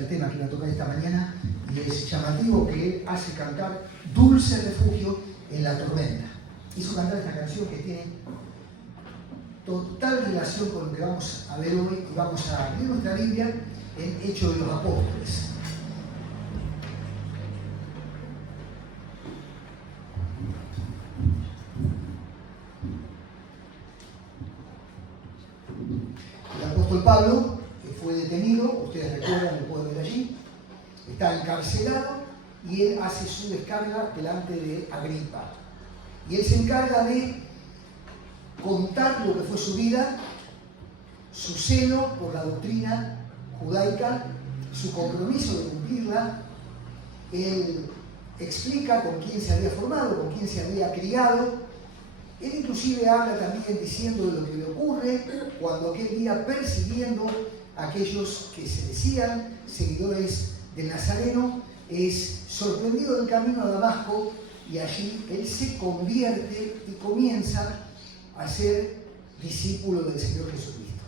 el tema que iba a tocar esta mañana, y es llamativo que hace cantar Dulce Refugio en la tormenta. Hizo cantar esta canción que tiene total relación con lo que vamos a ver hoy, y vamos a abrir nuestra Biblia en Hechos de los Apóstoles. El apóstol Pablo, que fue detenido, ustedes recuerdan, lo pueden ver allí, está encarcelado y él hace su descarga delante de Agripa. Y él se encarga de contar lo que fue su vida, su celo por la doctrina judaica, su compromiso de cumplirla. Él explica con quién se había formado, con quién se había criado. Él inclusive habla también diciendo de lo que le ocurre cuando aquel día, persiguiendo a aquellos que se decían seguidores del Nazareno, es sorprendido del camino a Damasco, y allí él se convierte y comienza a ser discípulo del Señor Jesucristo.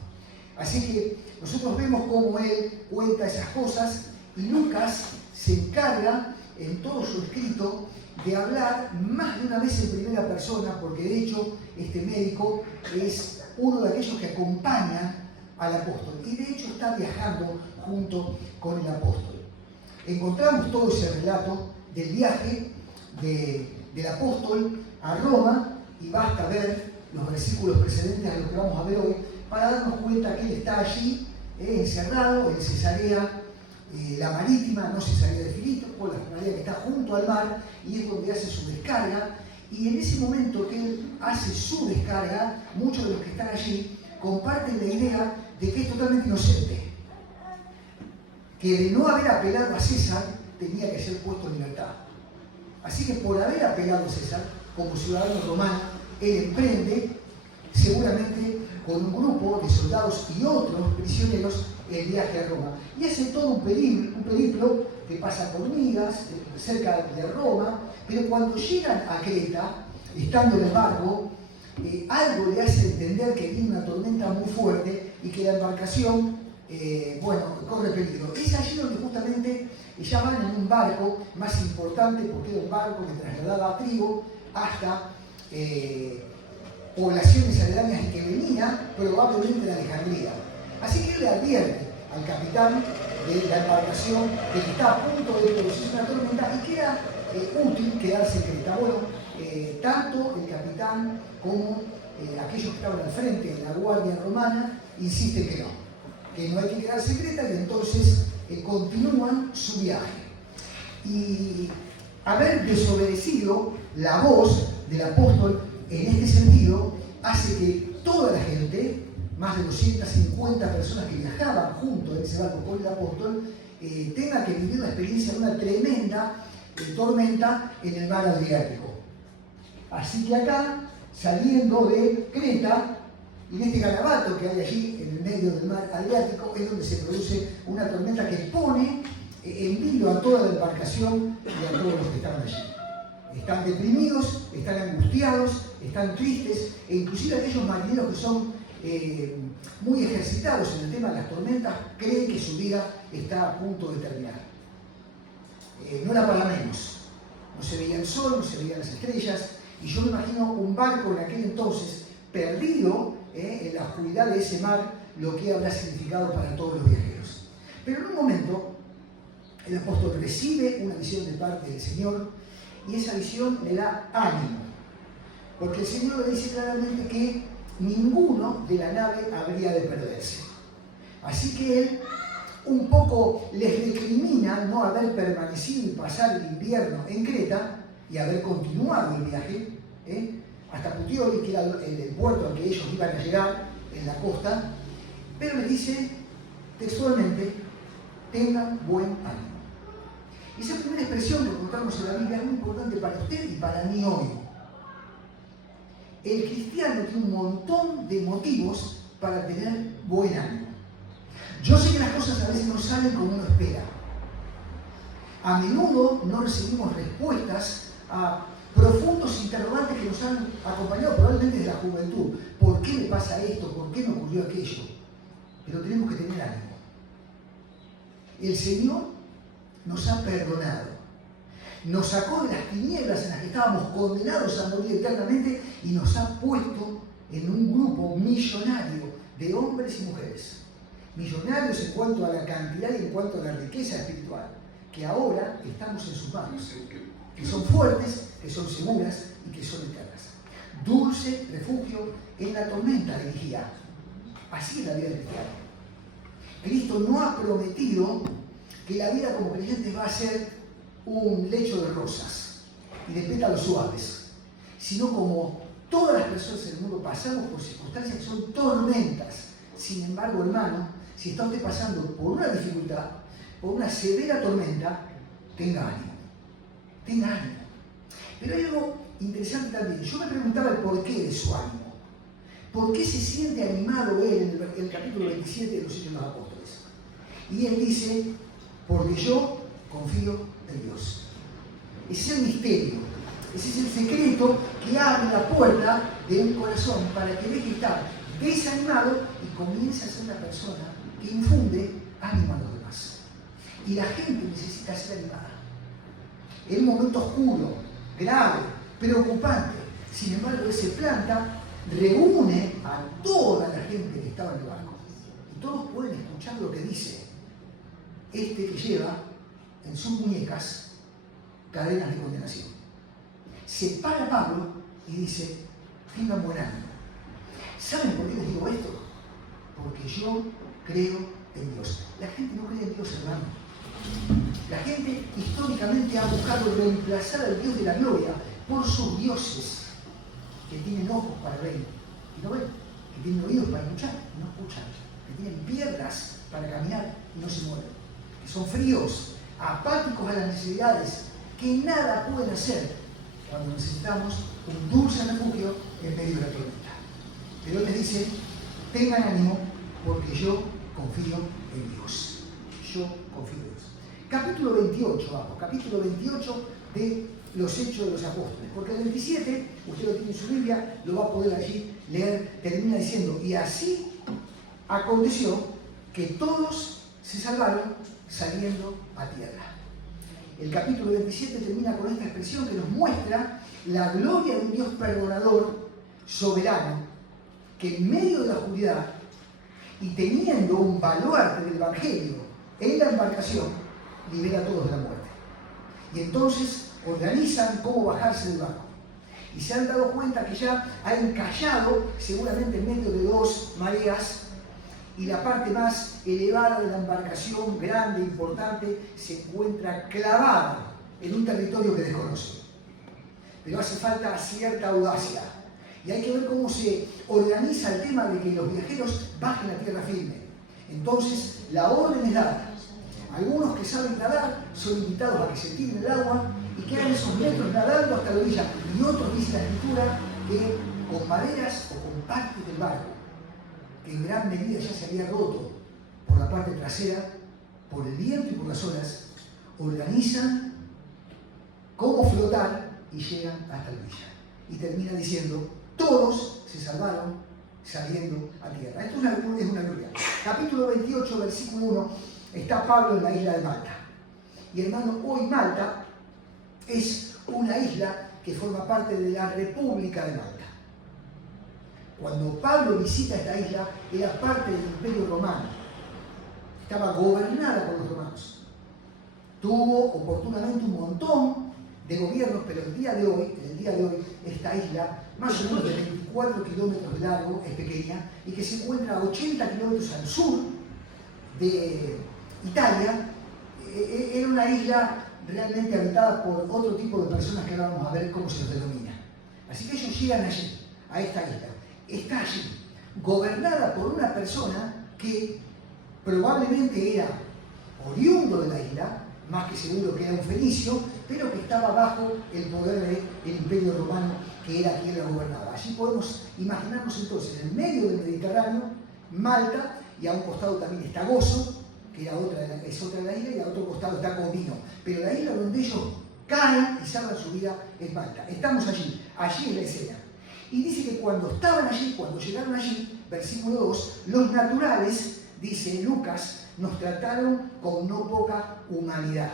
Así que nosotros vemos cómo él cuenta esas cosas, y Lucas se encarga en todo su escrito de hablar más de una vez en primera persona, porque de hecho este médico es uno de aquellos que acompaña al apóstol, y de hecho está viajando junto con el apóstol. Encontramos todo ese relato del viaje del apóstol a Roma, y basta ver los versículos precedentes a los que vamos a ver hoy para darnos cuenta que él está allí encerrado en Cesarea, la marítima, no Cesarea de Filipo, la Cesarea que está junto al mar, y es donde hace su descarga. Y en ese momento que él hace su descarga, muchos de los que están allí comparten la idea de que es totalmente inocente, que de no haber apelado a César tenía que ser puesto en libertad. Así que por haber apelado a César, como ciudadano romano, él emprende, seguramente con un grupo de soldados y otros prisioneros, el viaje a Roma. Y hace todo un periplo que pasa por Midas, cerca de Roma, pero cuando llegan a Creta, estando en el barco, algo le hace entender que viene una tormenta muy fuerte y que la embarcación corre peligro. Es allí donde justamente ya van en un barco más importante, porque era un barco que trasladaba trigo hasta poblaciones aledañas, y que venía probablemente de Alejandría. Así que él le advierte al capitán de la embarcación que está a punto de producirse una tormenta y que era útil quedarse en Creta. Bueno, tanto el capitán como aquellos que estaban al frente de la guardia romana insisten que no hay que quedarse en Creta, y entonces continúan su viaje. Y haber desobedecido la voz del apóstol en este sentido hace que toda la gente, más de 250 personas que viajaban junto en ese barco con el apóstol, tenga que vivir la experiencia de una tremenda tormenta en el mar Adriático. Así que acá, saliendo de Creta, y en este garabato que hay allí en el medio del mar Adriático, es donde se produce una tormenta que pone en vilo a toda la embarcación y a todos los que estaban allí. Están deprimidos, están angustiados, están tristes, e inclusive aquellos marineros que son muy ejercitados en el tema de las tormentas creen que su vida está a punto de terminar. No era para menos. No se veía el sol, no se veían las estrellas, y yo me imagino un barco en aquel entonces perdido en la oscuridad de ese mar, lo que habrá significado para todos los viajeros. Pero en un momento el apóstol recibe una visión de parte del Señor, y esa visión le da ánimo, porque el Señor le dice claramente que ninguno de la nave habría de perderse. Así que él un poco les recrimina no haber permanecido y pasar el invierno en Creta y haber continuado el viaje hasta Puteoli, que era el puerto al que ellos iban a llegar en la costa, pero les dice textualmente: tengan buen ánimo. Y esa primera expresión que encontramos en la Biblia es muy importante para usted y para mí hoy. El cristiano tiene un montón de motivos para tener buen ánimo. Yo sé que las cosas a veces no salen como uno espera. A menudo no recibimos respuestas a profundos interrogantes que nos han acompañado probablemente desde la juventud. ¿Por qué me pasa esto? ¿Por qué me ocurrió aquello? Pero tenemos que tener ánimo. El Señor nos ha perdonado. Nos sacó de las tinieblas en las que estábamos condenados a morir eternamente y nos ha puesto en un grupo millonario de hombres y mujeres. Millonarios en cuanto a la cantidad y en cuanto a la riqueza espiritual, que ahora estamos en sus manos, que son fuertes, que son seguras y que son eternas. Dulce refugio en la tormenta, le dijía. Así es la vida cristiana. Cristo no ha prometido que la vida como creyente va a ser un lecho de rosas y de pétalos suaves, sino como todas las personas en el mundo pasamos por circunstancias que son tormentas. Sin embargo, hermano, si está usted pasando por una dificultad, por una severa tormenta, tenga ánimo. Tenga ánimo. Pero hay algo interesante también. Yo me preguntaba el porqué de su ánimo. ¿Por qué se siente animado él en el capítulo 27 de los Hechos de los Apóstoles? Y él dice, porque yo confío en Dios. Ese es el misterio. Ese es el secreto que abre la puerta de un corazón para que deje de estar desanimado y comience a ser una persona que infunde ánimo a los demás. Y la gente necesita ser animada. En un momento oscuro, grave, preocupante. Sin embargo, él se planta, reúne a toda la gente que estaba en el barco. Y todos pueden escuchar lo que dice este que lleva en sus muñecas cadenas de condenación. Se para Pablo y dice, tengan buen ánimo. ¿Saben por qué les digo esto? Porque yo creo en Dios. La gente no cree en Dios, hermano. La gente históricamente ha buscado reemplazar al Dios de la gloria por sus dioses que tienen ojos para ver y no ven, que tienen oídos para escuchar y no escuchan, que tienen piernas para caminar y no se mueven, que son fríos, apáticos a las necesidades, que nada pueden hacer cuando necesitamos un dulce refugio en medio de la tormenta. Pero él les dice, tengan ánimo porque yo confío en Dios. Yo confío en Dios. Capítulo 28, vamos, capítulo 28 de los Hechos de los Apóstoles. Porque el 27, usted lo tiene en su Biblia, lo va a poder allí leer, termina diciendo, y así aconteció que todos se salvaron saliendo a tierra. El capítulo 27 termina con esta expresión que nos muestra la gloria de un Dios perdonador, soberano, que en medio de la oscuridad y teniendo un baluarte del Evangelio en la embarcación, libera a todos de la muerte. Y entonces organizan cómo bajarse del barco. Y se han dado cuenta que ya ha encallado, seguramente en medio de dos mareas, y la parte más elevada de la embarcación, grande, importante, se encuentra clavada en un territorio que desconoce. Pero hace falta cierta audacia. Y hay que ver cómo se organiza el tema de que los viajeros bajen a tierra firme. Entonces, la orden es dada. Algunos que saben nadar son invitados a que se tiren el agua y quedan esos metros nadando hasta la orilla. Y otros, dice la Escritura, que con maderas o con partes del barco, que en gran medida ya se había roto por la parte trasera, por el viento y por las olas, organizan cómo flotar y llegan hasta la orilla. Y termina diciendo, todos se salvaron saliendo a tierra. Esto es una gloria. Capítulo 28, versículo 1, está Pablo en la isla de Malta. Y hermano, hoy Malta es una isla que forma parte de la República de Malta. Cuando Pablo visita esta isla, era parte del Imperio Romano. Estaba gobernada por los romanos. Tuvo oportunamente un montón de gobiernos, pero en el día de hoy, esta isla, más o menos de 24 kilómetros de largo, es pequeña, y que se encuentra a 80 kilómetros al sur de Italia, era una isla realmente habitada por otro tipo de personas que ahora vamos a ver cómo se los denomina. Así que ellos llegan allí, a esta isla. Está allí, gobernada por una persona que probablemente era oriundo de la isla, más que seguro que era un fenicio, pero que estaba bajo el poder del Imperio Romano, que era quien la gobernaba. Allí podemos imaginarnos entonces, en medio del Mediterráneo, Malta, y a un costado también está Gozo, que es otra de la isla, y a otro costado está Comino. Pero la isla donde ellos caen y salvan su vida es Malta. Estamos allí es la escena. Y dice que cuando estaban allí, cuando llegaron allí, versículo 2, los naturales, dice Lucas, nos trataron con no poca humanidad.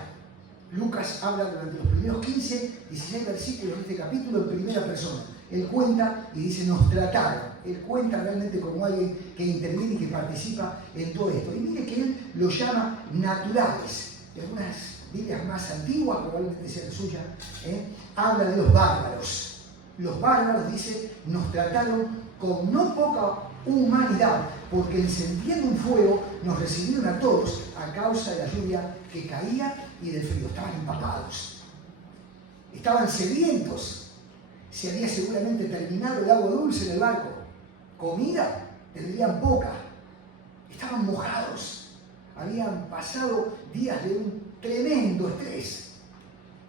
Lucas habla durante los primeros 15, 16 versículos de este capítulo en primera persona. Él cuenta y dice, nos trataron. Él cuenta realmente como alguien que interviene y que participa en todo esto. Y mire que él lo llama naturales. En algunas Biblias más antiguas, probablemente sea la suya, habla de los bárbaros. Los bárbaros, dice, nos trataron con no poca humanidad, porque encendiendo un fuego nos recibieron a todos a causa de la lluvia que caía y del frío. Estaban empapados, estaban sedientos. Se había seguramente terminado el agua dulce en el barco. Comida tendrían poca. Estaban mojados. Habían pasado días de un tremendo estrés.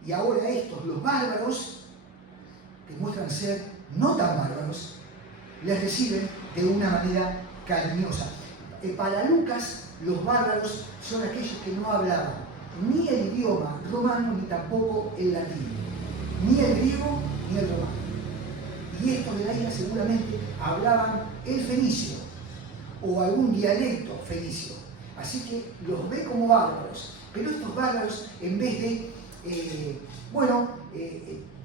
Y ahora estos, los bárbaros, que muestran ser no tan bárbaros, les reciben de una manera cariñosa. Para Lucas, los bárbaros son aquellos que no hablaban ni el idioma romano ni tampoco el latín, ni el griego ni el romano. Y estos de la isla seguramente hablaban el fenicio o algún dialecto fenicio. Así que los ve como bárbaros. Pero estos bárbaros, en vez de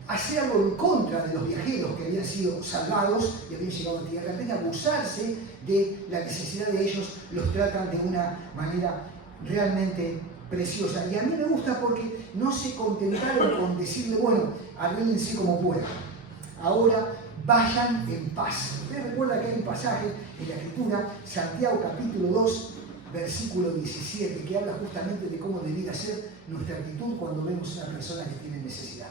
hacer algo en contra de los viajeros que habían sido salvados y habían llegado a tierra, en vez de abusarse de la necesidad de ellos, los tratan de una manera realmente preciosa. Y a mí me gusta porque no se contentaron con decirle, bueno, arréglense como puedan. Ahora vayan en paz. Ustedes recuerdan que hay un pasaje en la Escritura, Santiago capítulo 2, versículo 17, que habla justamente de cómo debiera ser nuestra actitud cuando vemos a una persona que tiene necesidad.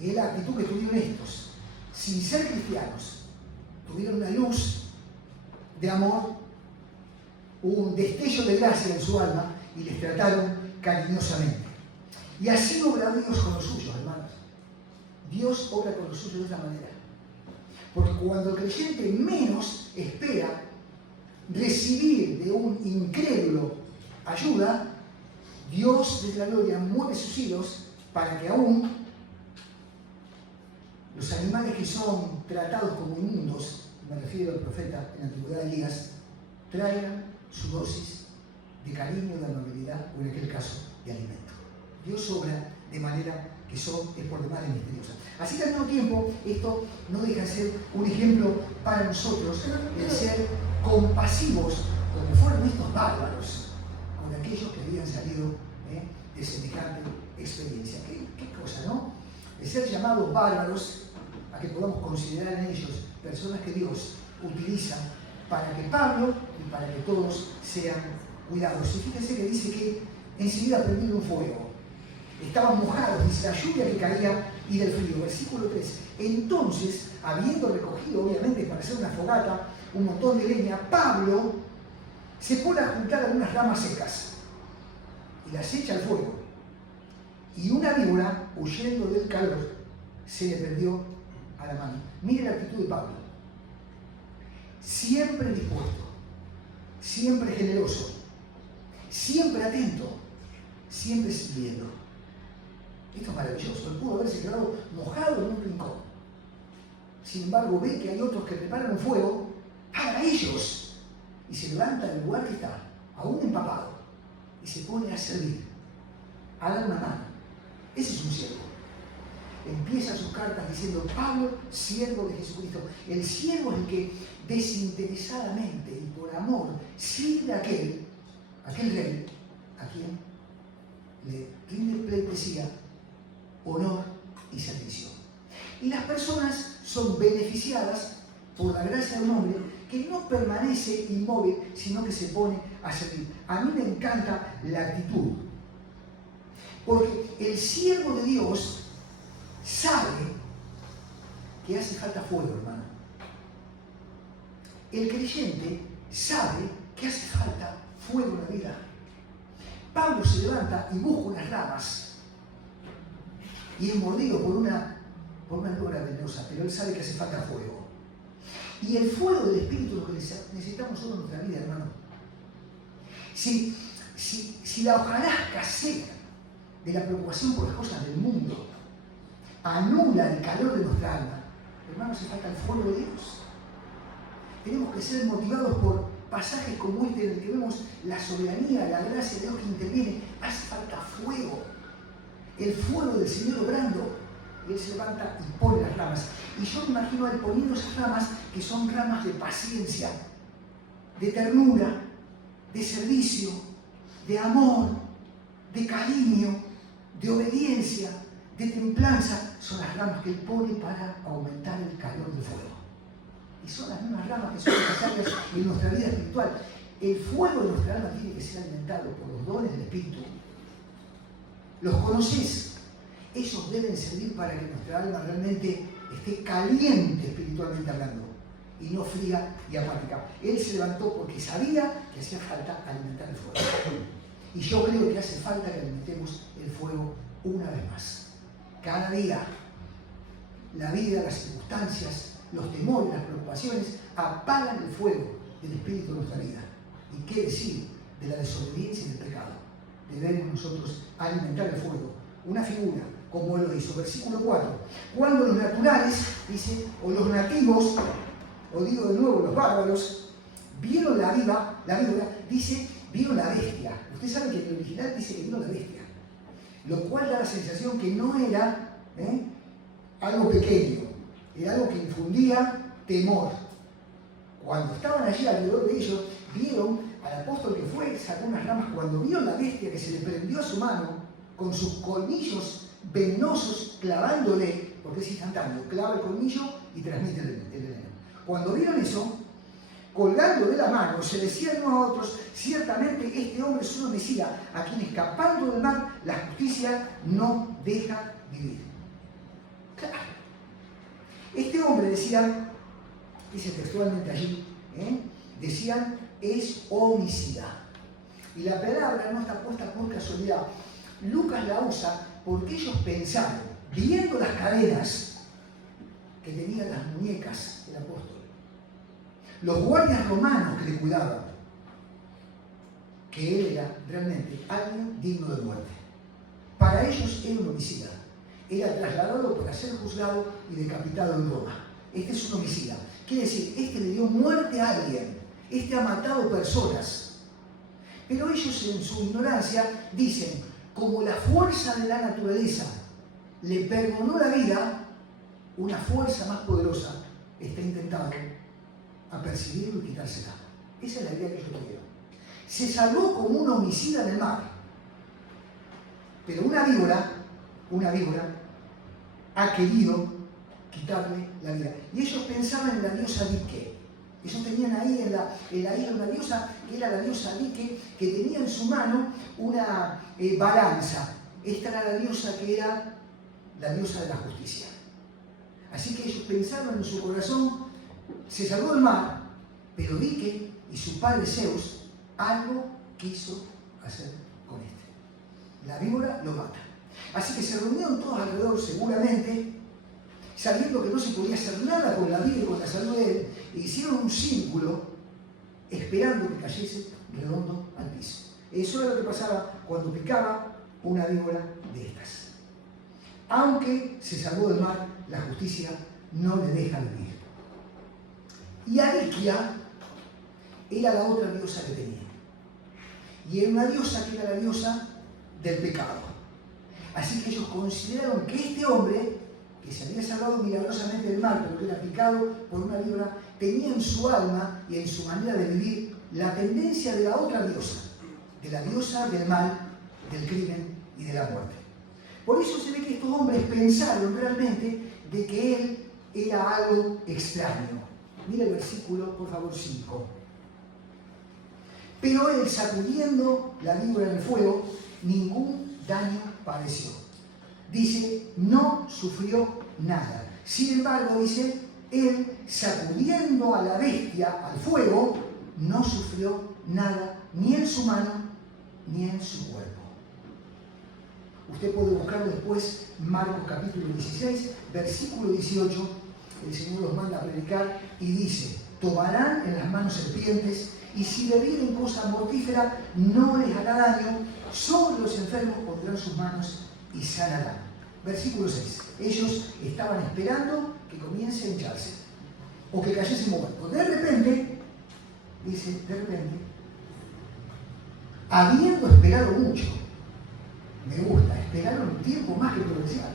Y es la actitud que tuvieron estos, sin ser cristianos. Tuvieron una luz de amor, un destello de gracia en su alma y les trataron cariñosamente. Y así obra Dios con los suyos, hermanos. Dios obra con los suyos de esta manera. Porque cuando el creyente menos espera recibir de un incrédulo ayuda, Dios desde la gloria mueve sus hilos para que aún los animales que son tratados como inmundos, me refiero al profeta en la antigüedad Elías, traigan su dosis de cariño, de amabilidad o en aquel caso de alimento. Dios obra de manera que es por demás de misteriosa. Así que al mismo tiempo esto no deja de ser un ejemplo para nosotros de ser compasivos como fueron estos bárbaros con aquellos que habían salido de semejante experiencia. ¿Qué cosa, no? De ser llamados bárbaros a que podamos considerar en ellos personas que Dios utiliza para que Pablo y para que todos sean cuidados. Y fíjense que dice que enseguida prendieron un fuego. Estaban mojados, dice, la lluvia que caía y del frío. Versículo 3. Entonces, habiendo recogido, obviamente, para hacer una fogata, un montón de leña, Pablo se pone a juntar algunas ramas secas y las echa al fuego. Y una víbora, huyendo del calor, se le perdió a la mano. Mire la actitud de Pablo. Siempre dispuesto, siempre generoso, siempre atento, siempre sirviendo. Esto es maravilloso. Él pudo haberse quedado mojado en un rincón. Sin embargo, ve que hay otros que preparan un fuego para ellos. Y se levanta del lugar que está, aún empapado, y se pone a servir, a dar una mano. Ese es un siervo. Empieza sus cartas diciendo, Pablo, siervo de Jesucristo. El siervo es el que desinteresadamente y por amor sirve a aquel rey, a quien le rinde pleitesía, honor y servicio. Y las personas son beneficiadas por la gracia de un hombre que no permanece inmóvil, sino que se pone a servir. A mí me encanta la actitud, porque el siervo de Dios sabe que hace falta fuego, hermano. El creyente sabe que hace falta fuego en la vida. Pablo se levanta y busca unas ramas y es mordido por una víbora venenosa, pero él sabe que hace falta fuego. Y el fuego del Espíritu es lo que necesitamos nosotros en nuestra vida, hermano. Si la hojarasca seca de la preocupación por las cosas del mundo anula el calor de nuestra alma, hermano, hace falta el fuego de Dios. Tenemos que ser motivados pasajes como este en el que vemos la soberanía, la gracia de Dios que interviene, hace falta fuego. El fuego del Señor obrando. Y Él se levanta y pone las ramas. Y yo me imagino a Él poniendo esas ramas que son ramas de paciencia, de ternura, de servicio, de amor, de cariño, de obediencia, de templanza. Son las ramas que Él pone para aumentar el calor del fuego. Y son las mismas ramas que son necesarias en nuestra vida espiritual. El fuego de nuestra alma tiene que ser alimentado por los dones del Espíritu. Los conocés. Ellos deben servir para que nuestra alma realmente esté caliente espiritualmente hablando y no fría y apática. Él se levantó porque sabía que hacía falta alimentar el fuego. Y yo creo que hace falta que alimentemos el fuego una vez más. Cada día, la vida, las circunstancias, los temores, las preocupaciones apagan el fuego del Espíritu de nuestra vida. ¿Y qué decir de la desobediencia y del pecado? Debemos nosotros alimentar el fuego. Una figura, como él lo hizo. Versículo 4. Cuando los naturales, dice, o los nativos, o digo de nuevo, los bárbaros, vieron la víbora, dice, vieron la bestia. Usted sabe que en el original dice que vieron la bestia. Lo cual da la sensación que no era algo pequeño, era algo que infundía temor. Cuando estaban allí alrededor de ellos, vieron al apóstol que fue, sacó unas ramas, cuando vio la bestia que se le prendió a su mano, con sus colmillos venenosos clavándole, porque es instantáneo, clava el colmillo y transmite el veneno. Cuando vieron eso, colgando de la mano, se decían unos a otros, ciertamente este hombre es un homicida, a quien escapando del mal, la justicia no deja vivir. Claro. Este hombre decía, dice textualmente allí, decían, es homicida. Y la palabra no está puesta por casualidad. Lucas la usa porque ellos pensaron, viendo las cadenas que tenían las muñecas del apóstol, los guardias romanos que le cuidaban, que él era realmente alguien digno de muerte. Para ellos era un homicida. Era trasladado para ser juzgado y decapitado en Roma. Este es un homicida. Quiere decir, este le dio muerte a alguien. Este ha matado personas. Pero ellos en su ignorancia dicen, como la fuerza de la naturaleza le perdonó la vida, una fuerza más poderosa está intentando apercibirlo y quitársela. Esa es la idea que ellos tuvieron. Se salvó como un homicida en el mar. Pero una víbora ha querido quitarle la vida. Y ellos pensaban en la diosa Dike. Ellos tenían ahí en la isla una diosa, que era la diosa Dike, que tenía en su mano una balanza. Esta era la diosa que era la diosa de la justicia. Así que ellos pensaron en su corazón, se salvó del mar, pero Dike y su padre Zeus algo quiso hacer con este. La víbora lo mata. Así que se reunieron todos alrededor, seguramente, sabiendo que no se podía hacer nada con la vida y con la salud de él, e hicieron un círculo esperando que cayese redondo al piso. Eso era lo que pasaba cuando picaba una víbora de estas. Aunque se salvó del mar, la justicia no le deja vivir. Y Ariquia era la otra diosa que tenía. Y era una diosa que era la diosa del pecado. Así que ellos consideraron que este hombre, que se había salvado milagrosamente del mal, pero que era picado por una víbora, tenía en su alma y en su manera de vivir la tendencia de la otra diosa, de la diosa del mal, del crimen y de la muerte. Por eso se ve que estos hombres pensaron realmente de que él era algo extraño. Mira el versículo, por favor, 5. Pero él, sacudiendo la víbora en el fuego, ningún daño padeció. Dice, no sufrió nada. Sin embargo, dice, él, sacudiendo a la bestia al fuego, no sufrió nada, ni en su mano, ni en su cuerpo. Usted puede buscar después Marcos capítulo 16, versículo 18. El Señor los manda a predicar y dice, tomarán en las manos serpientes y si bebieren cosa mortífera no les hará daño, sobre los enfermos pondrán sus manos y sanarán. Versículo 6. Ellos estaban esperando que comience a hincharse o que cayese muerto. De repente, dice, de repente, habiendo esperado mucho, me gusta, esperaron un tiempo más que prudencial,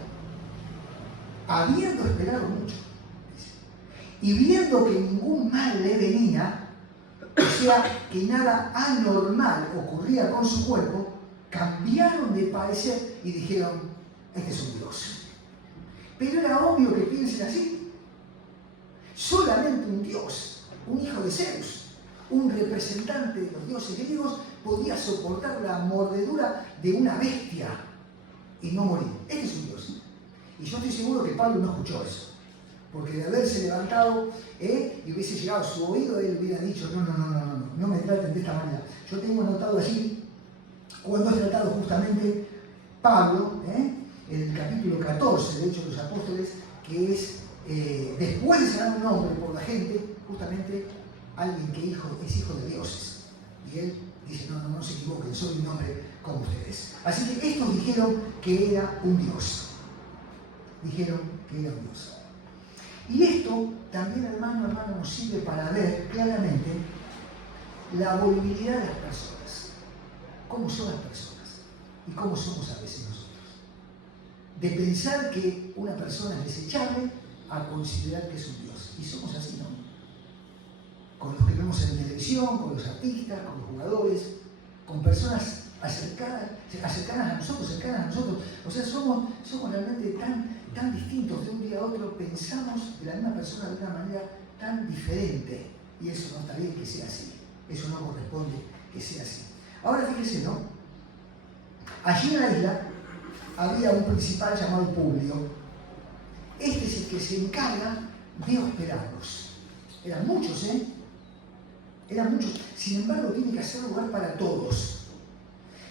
habiendo esperado mucho, dice, y viendo que ningún mal le venía, o sea, que nada anormal ocurría con su cuerpo, cambiaron de parecer y dijeron, este es un Dios. Pero era obvio que piensen así. Solamente un Dios, un hijo de Zeus, un representante de los dioses griegos, podía soportar la mordedura de una bestia y no morir. Este es un Dios. Y yo estoy seguro que Pablo no escuchó eso. Porque de haberse levantado y hubiese llegado a su oído, él hubiera dicho, no me traten de esta manera. Yo tengo anotado allí, cuando ha tratado justamente Pablo, en el capítulo 14 de Hechos de los Apóstoles, que es, después de sanar un hombre por la gente, justamente alguien que es hijo de dioses. Y él dice, no se equivoquen, soy un hombre como ustedes. Así que estos dijeron que era un Dios. Dijeron que era un Dios. Y esto también, hermano, nos sirve para ver claramente la volubilidad de las personas. Cómo son las personas y cómo somos a veces nosotros. De pensar que una persona es desechable a considerar que es un Dios. Y somos así, ¿no? Con los que vemos en televisión, con los artistas, con los jugadores, con personas cercanas a nosotros. O sea, somos realmente tan distintos de un día a otro, pensamos de la misma persona de una manera tan diferente. Y eso no está bien que sea así. Eso no corresponde que sea así. Ahora fíjese, ¿no? Allí en la isla había un principal llamado Publio. Este es el que se encarga de hospedarlos. Eran muchos, Eran muchos. Sin embargo, tiene que hacer lugar para todos.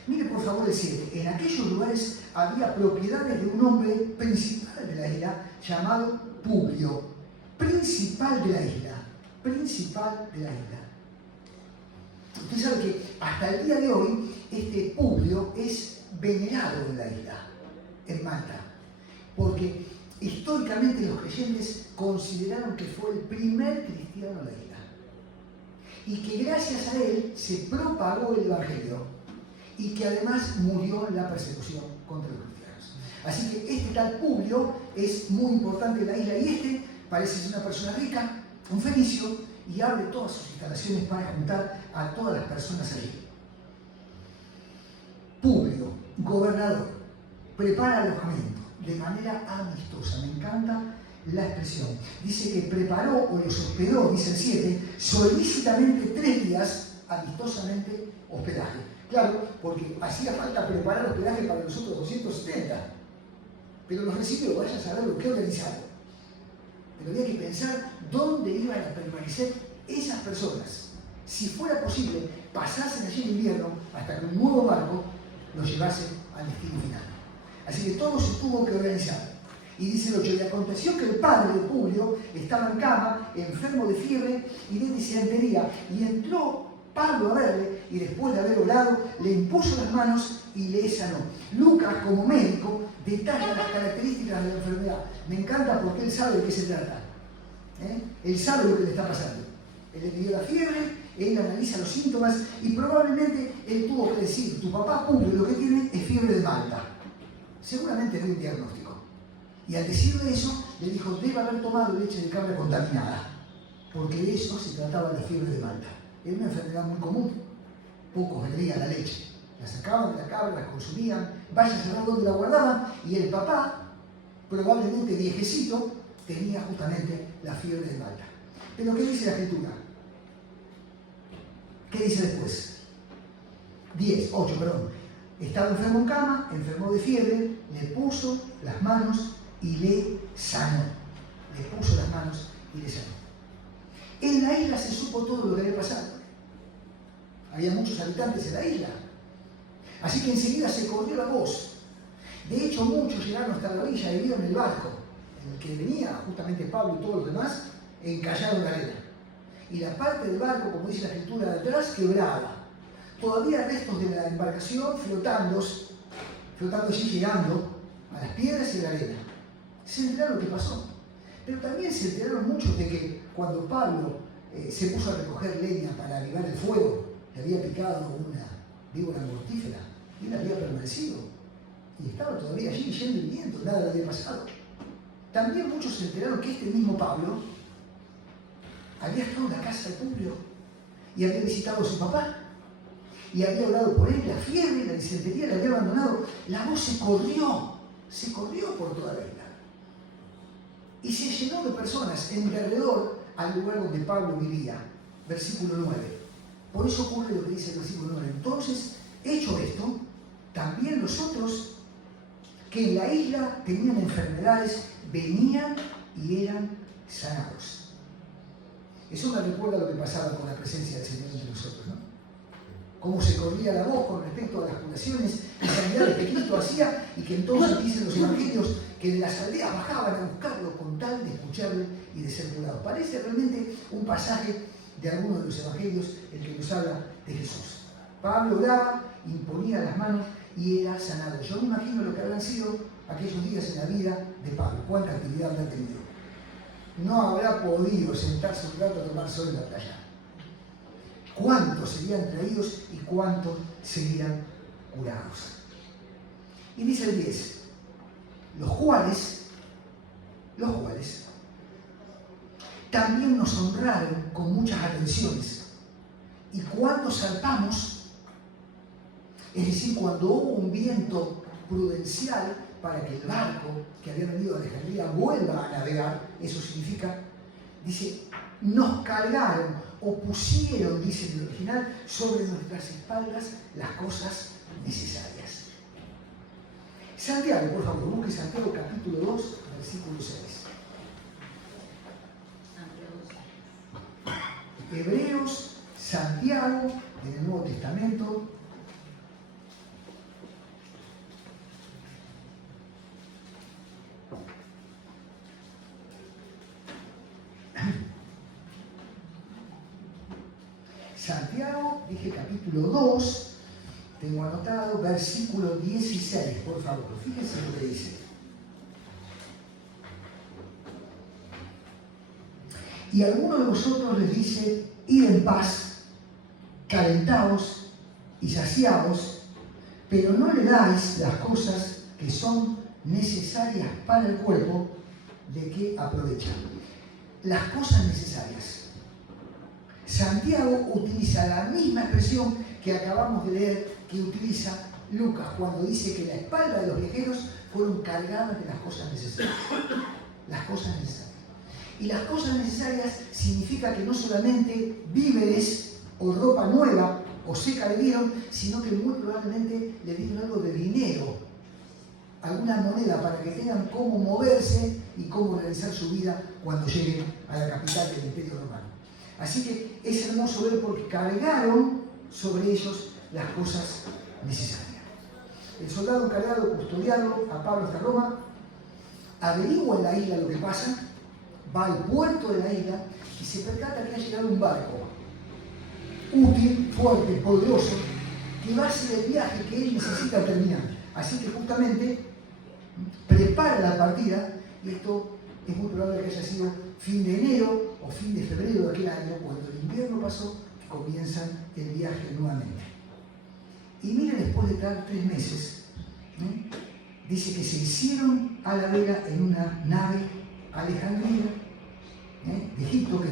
Mire por favor el 7. En aquellos lugares había propiedades de un hombre principal de la isla llamado Publio. Principal de la isla. Usted sabe que hasta el día de hoy este Publio es venerado en la isla, en Malta. Porque históricamente los creyentes consideraron que fue el primer cristiano de la isla. Y que gracias a él se propagó el Evangelio. Y que además murió en la persecución contra los cristianos. Así que este tal Publio es muy importante en la isla y parece ser una persona rica, un fenicio, y abre todas sus instalaciones para juntar a todas las personas allí. Publio, gobernador, prepara alojamiento de manera amistosa. Me encanta la expresión. Dice que preparó o los hospedó, dice el 7, solícitamente 3 días, amistosamente hospedaje. Claro, porque hacía falta preparar hospedaje para los otros 270. Pero los recibió, vaya a saber lo que organizaron. Pero había que pensar dónde iban a permanecer esas personas. Si fuera posible, pasasen allí el invierno hasta que un nuevo barco los llevase al destino final. Así que todo se tuvo que organizar. Y dice el 8, y aconteció que el padre de Publio estaba en cama, enfermo de fiebre y de disentería, y entró Pablo a verle, y después de haber orado, le impuso las manos y le sanó. Lucas, como médico, detalla las características de la enfermedad. Me encanta porque él sabe de qué se trata. Él sabe lo que le está pasando. Él le pidió la fiebre, él analiza los síntomas y probablemente él tuvo que decir, tu papá Publio lo que tiene es fiebre de Malta. Seguramente dio un diagnóstico. Y al decirle eso, le dijo, debe haber tomado leche de cabra contaminada, porque de eso se trataba la fiebre de Malta. Era una enfermedad muy común. Pocos bebían la leche. La sacaban de la cabra, la consumían, vaya a saber dónde la guardaban, y el papá, probablemente viejecito, tenía justamente la fiebre de Malta. Pero ¿qué dice la Escritura? ¿Qué dice después? 8, perdón. Estaba enfermo en cama, enfermo de fiebre, le puso las manos y le sanó. En la isla se supo todo lo que había pasado. Había muchos habitantes en la isla. Así que enseguida se corrió la voz. De hecho, muchos llegaron hasta la orilla y vieron el barco en el que venía justamente Pablo y todos los demás, encallado en la arena. Y la parte del barco, como dice la Escritura de atrás, quebrada. Todavía restos de la embarcación flotando allí, llegando a las piedras y a la arena. Se enteraron lo que pasó. Pero también se enteraron muchos de que cuando Pablo se puso a recoger leña para avivar el fuego, le había picado una víbora mortífera y él había permanecido. Y estaba todavía allí yendo y viendo, nada le había pasado. También muchos se enteraron que este mismo Pablo había estado en la casa de Publio y había visitado a su papá y había orado por él. La fiebre y la disentería le había abandonado. La voz se corrió por toda la isla. Y se llenó de personas en derredor al lugar donde Pablo vivía. Versículo 9. Por eso ocurre lo que dice el versículo 9. Entonces, hecho esto, también los otros que en la isla tenían enfermedades venían y eran sanados. Eso me recuerda lo que pasaba con la presencia del Señor entre nosotros, ¿no? Cómo se corría la voz con respecto a las curaciones y sanidades que Cristo hacía, y que entonces dicen los evangelios que de las aldeas bajaban a buscarlo con tal de escucharle y de ser curado. Parece realmente un pasaje de alguno de los evangelios el que nos habla de Jesús. Pablo oraba, imponía las manos y era sanado. Yo me imagino lo que habrán sido aquellos días en la vida de Pablo. Cuánta actividad habrá tenido. No habrá podido sentarse un rato a tomar sol en la playa. ¿Cuántos serían traídos y cuántos serían curados? Y dice el 10, los cuales también nos honraron con muchas atenciones. Y cuando zarpamos, es decir, cuando hubo un viento prudencial para que el barco que había venido a Alejandría vuelva a navegar, eso significa, dice, nos cargaron o pusieron, dice en el original, sobre nuestras espaldas las cosas necesarias. Santiago, por favor, busque Santiago capítulo 2, versículo 6. Hebreos, Santiago, en el Nuevo Testamento. Santiago, dije capítulo 2, tengo anotado, versículo 16, por favor, fíjense lo que dice. Y alguno de vosotros les dice, id en paz, calentaos y saciaos, pero no le dais las cosas que son necesarias para el cuerpo, ¿de qué aprovechan? Las cosas necesarias. Santiago utiliza la misma expresión que acabamos de leer, que utiliza Lucas, cuando dice que la espalda de los viajeros fueron cargadas de las cosas necesarias. Las cosas necesarias. Y las cosas necesarias significa que no solamente víveres o ropa nueva o seca le dieron, sino que muy probablemente le dieron algo de dinero, alguna moneda para que tengan cómo moverse y cómo realizar su vida cuando lleguen a la capital del Imperio Romano. Así que es hermoso ver porque cargaron sobre ellos las cosas necesarias. El soldado encargado de custodiarlo a Pablo hasta Roma averigua en la isla lo que pasa, va al puerto de la isla y se percata que ha llegado un barco útil, fuerte, poderoso, que va a hacer el viaje que él necesita terminar. Así que justamente prepara la partida, y esto es muy probable que haya sido fin de enero o fin de febrero de aquel año, cuando el invierno pasó, que comienzan el viaje nuevamente. Y miren, después de estar 3 meses, dice que se hicieron a la vela en una nave alejandrina de Egipto que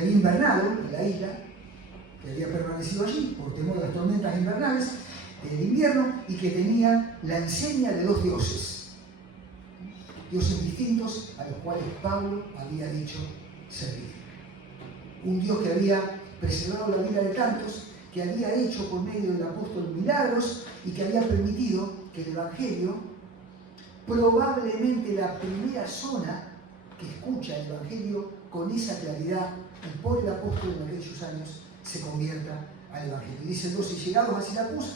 había invernado en la isla, que había permanecido allí por temor a las tormentas invernales del invierno, y que tenía la enseña de 2 dioses distintos a los cuales Pablo había dicho servir. Un Dios que había preservado la vida de tantos, que había hecho por medio del apóstol milagros y que había permitido que el Evangelio, probablemente la primera zona que escucha el Evangelio con esa claridad y por el apóstol en aquellos años, se convierta al Evangelio. Y dice el 12, llegados a Siracusa,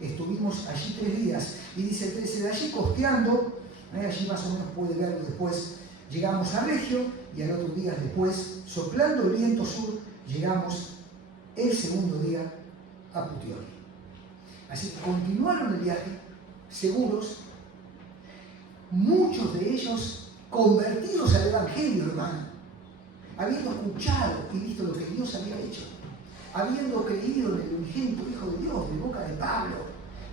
estuvimos allí 3 días, y dice el 13, de allí costeando, allí más o menos puede verlo después, llegamos a Regio, y al otro día después, soplando el viento sur, llegamos el segundo día a Puteoli. Así que continuaron el viaje, seguros, muchos de ellos convertidos al Evangelio, hermano. habiendo escuchado y visto lo que Dios había hecho, habiendo creído en el unigénito Hijo de Dios, de boca de Pablo,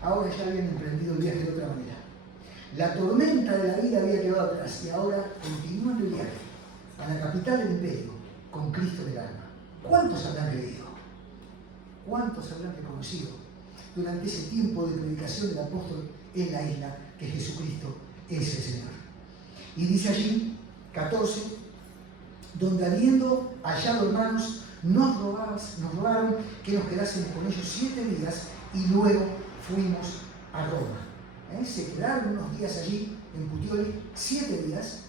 ahora ya habían emprendido el viaje de otra manera. La tormenta de la vida había quedado atrás y ahora continúan el viaje a la capital del imperio con Cristo en el alma. ¿Cuántos habrán creído? ¿Cuántos habrán reconocido durante ese tiempo de predicación del apóstol en la isla que Jesucristo es el Señor? Y dice allí, 14, donde habiendo hallado hermanos, nos rogaron que nos quedásemos con ellos 7 días y luego fuimos a Roma. Se quedaron unos días allí en Puteoli, 7 días,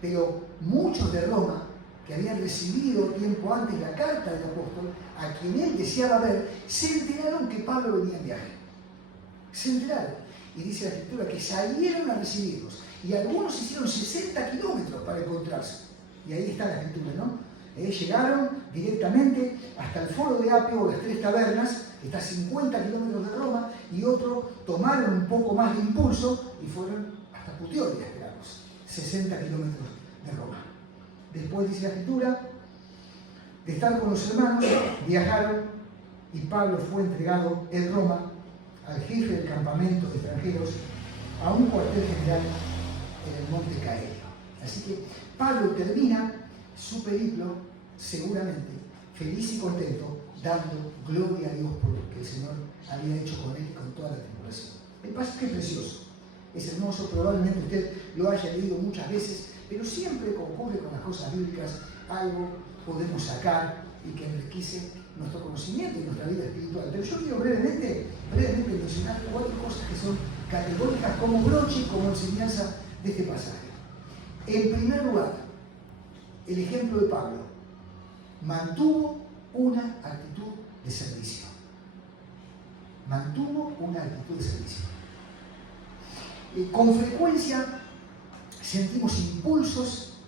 pero muchos de Roma, que habían recibido tiempo antes la carta del apóstol, a quien él deseaba ver, se enteraron que Pablo venía en viaje. Se enteraron. Y dice la Escritura que salieron a recibirlos. Y algunos hicieron 60 kilómetros para encontrarse. Y ahí está la Escritura, ¿no? Llegaron directamente hasta el foro de Apio, o las 3 tabernas, que está a 50 kilómetros de Roma, y otro tomaron un poco más de impulso y fueron hasta Puteoli a esperarlos, 60 kilómetros de Roma. Después dice la Escritura, de estar con los hermanos, viajaron y Pablo fue entregado en Roma al jefe del campamento de extranjeros a un cuartel general en el monte Caelio. Así que Pablo termina su periplo seguramente feliz y contento, dando gloria a Dios por lo que el Señor había hecho con él y con toda la tripulación. El pasaje es precioso, es hermoso, probablemente usted lo haya leído muchas veces, pero siempre como ocurre con las cosas bíblicas, algo podemos sacar y que enriquece nuestro conocimiento y nuestra vida espiritual. Pero yo quiero brevemente mencionar 4 cosas que son categóricas como broche y como enseñanza de este pasaje. En primer lugar, el ejemplo de Pablo mantuvo una actitud de servicio. Mantuvo una actitud de servicio. Con frecuencia sentimos impulsos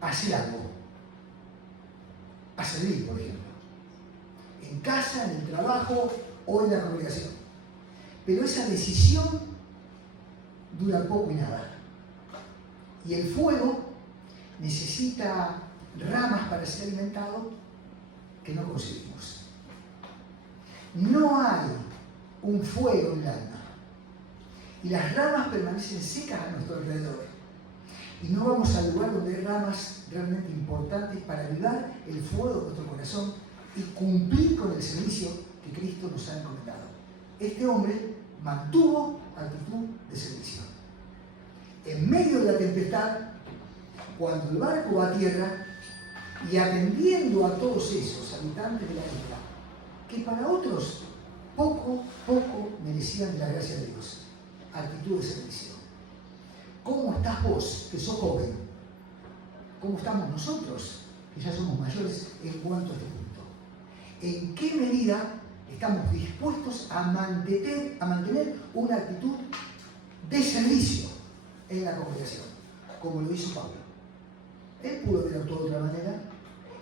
a hacer algo, a servir, por ejemplo, en casa, en el trabajo o en la congregación. Pero esa decisión dura poco y nada. Y el fuego necesita ramas para ser alimentado que no conseguimos. No hay un fuego en el alma. Y las ramas permanecen secas a nuestro alrededor. Y no vamos al lugar donde hay ramas realmente importantes para avivar el fuego de nuestro corazón y cumplir con el servicio que Cristo nos ha encomendado. Este hombre mantuvo actitud de servicio. En medio de la tempestad, cuando el barco va a tierra, y atendiendo a todos esos habitantes de la isla, que para otros poco merecían de la gracia de Dios. Actitud de servicio. ¿Cómo estás vos, que sos joven? ¿Cómo estamos nosotros, que ya somos mayores, en cuanto a este punto? ¿En qué medida estamos dispuestos a mantener una actitud de servicio en la congregación, como lo hizo Pablo? Él pudo haber actuado de otra manera,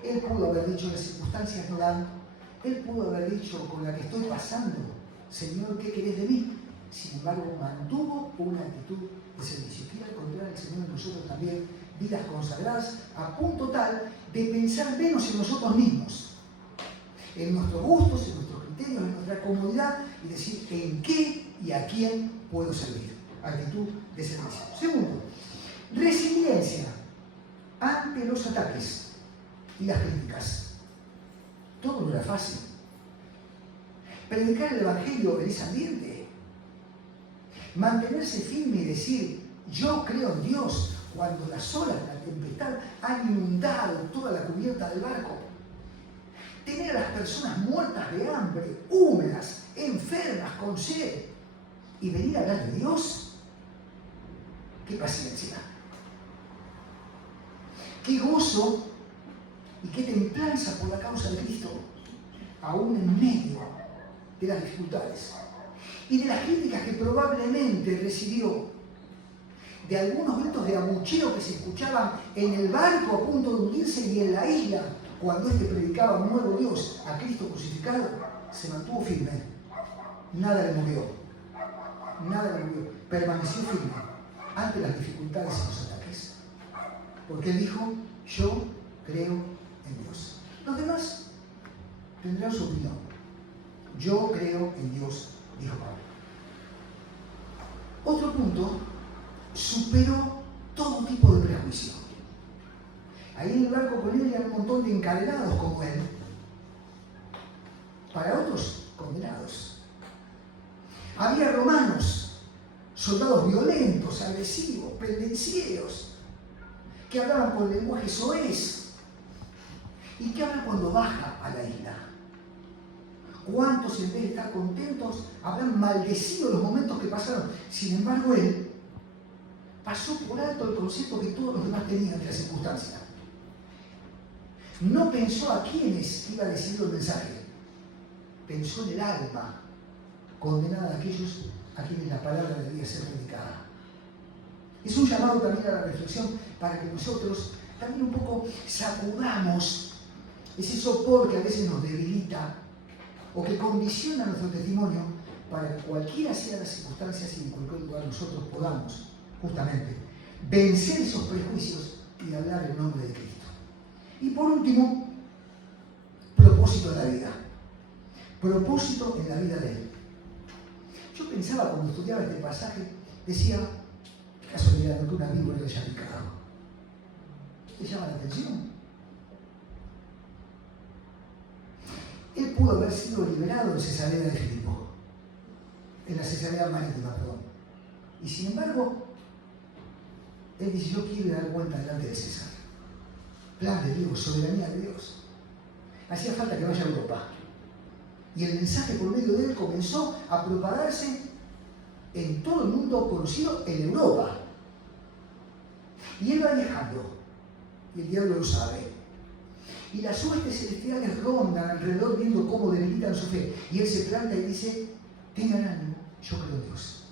él pudo haber dicho las circunstancias no dan, él pudo haber dicho con la que estoy pasando, Señor, ¿qué querés de mí? Sin embargo, mantuvo una actitud de servicio. Quiere encontrar el Señor en nosotros también vidas consagradas a punto tal de pensar menos en nosotros mismos, en nuestros gustos, en nuestros criterios, en nuestra comodidad y decir en qué y a quién puedo servir. Actitud de servicio. Segundo, resiliencia ante los ataques y las críticas. Todo no era fácil. Predicar el Evangelio en ese ambiente, mantenerse firme y decir yo creo en Dios cuando las olas de la tempestad han inundado toda la cubierta del barco, tener a las personas muertas de hambre, húmedas, enfermas, con sed, y venir a hablar de Dios. ¡Qué paciencia! ¡Qué gozo y qué templanza por la causa de Cristo, aún en medio de las dificultades y de las críticas que probablemente recibió, de algunos gritos de abucheo que se escuchaban en el barco a punto de hundirse y en la isla cuando éste predicaba un nuevo Dios a Cristo crucificado. Se mantuvo firme, nada le movió, permaneció firme ante las dificultades y los ataques, porque él dijo: yo creo en Dios. Los demás tendrán su opinión. Yo creo en Dios, dijo Pablo. Otro punto, superó todo tipo de prejuicio. Ahí en el barco con él había un montón de encadenados como él. Para otros, condenados. Había romanos, soldados violentos, agresivos, pendencieros, que hablaban con lenguaje soez. ¿Y qué hablan cuando baja a la isla? ¿Cuántos en vez de estar contentos habrán maldecido los momentos que pasaron? Sin embargo, él pasó por alto el concepto que todos los demás tenían de la circunstancia. No pensó a quiénes iba a decir el mensaje. Pensó en el alma condenada a aquellos a quienes la palabra debía ser predicada. Es un llamado también a la reflexión para que nosotros también un poco sacudamos ese sopor que a veces nos debilita o que condiciona nuestro testimonio para que cualquiera sea las circunstancias y en cualquier lugar nosotros podamos justamente vencer esos prejuicios y hablar en nombre de Cristo. Y por último, propósito en la vida. Propósito en la vida de él. Yo pensaba cuando estudiaba este pasaje, decía, qué casualidad no que una víbora le haya picado. ¿Te llama la atención? Él pudo haber sido liberado en Cesarea de Filipo, en la Cesarea Marítima, perdón. Y sin embargo, él dice, yo quiero dar cuenta delante de César. Plan de Dios, soberanía de Dios. Hacía falta que vaya a Europa. Y el mensaje por medio de él comenzó a propagarse en todo el mundo conocido en Europa. Y él va viajando. Y el diablo lo sabe. Y las huestes celestiales rondan alrededor viendo cómo debilitan su fe. Y él se planta y dice, tengan ánimo, yo creo en Dios.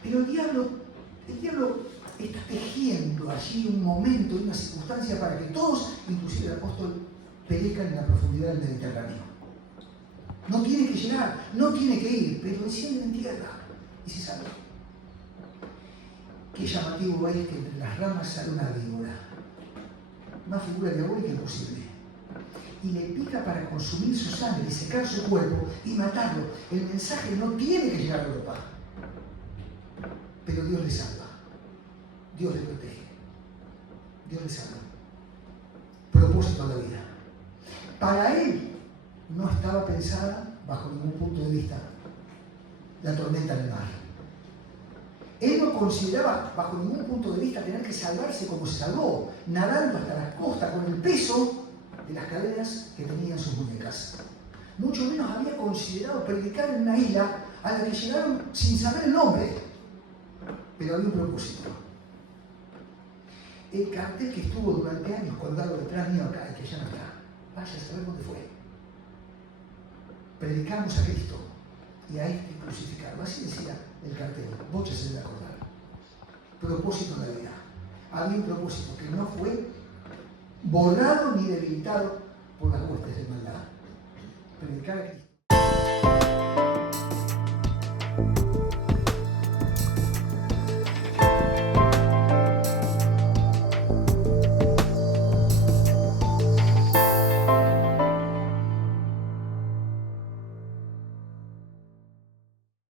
Pero el diablo está tejiendo allí un momento y una circunstancia para que todos, inclusive el apóstol, perezcan en la profundidad del Mediterráneo. No tiene que llegar, no tiene que ir, pero desciende en tierra y se salva. Qué llamativo es que entre las ramas sale una víbora, una figura diabólica imposible, y le pica para consumir su sangre y secar su cuerpo y matarlo. El mensaje no tiene que llegar a Europa, pero Dios le salva, Dios le protege, Dios le salva. Propósito de la vida. Para él no estaba pensada, bajo ningún punto de vista, la tormenta en el mar. Él no consideraba, bajo ningún punto de vista, tener que salvarse como se salvó, nadando hasta la costa con el peso de las cadenas que tenían sus muñecas. Mucho menos había considerado predicar en una isla a la que llegaron sin saber el nombre. Pero había un propósito. El cartel que estuvo durante años colgado detrás mío acá, y que ya no está, vaya a saber dónde fue. Predicamos a Cristo y a este crucificado. Así decía el cartel, vos se debe acordar. Propósito de la vida. Había un propósito que no fue borrado ni debilitado por las huestes de maldad. Predicar a Cristo.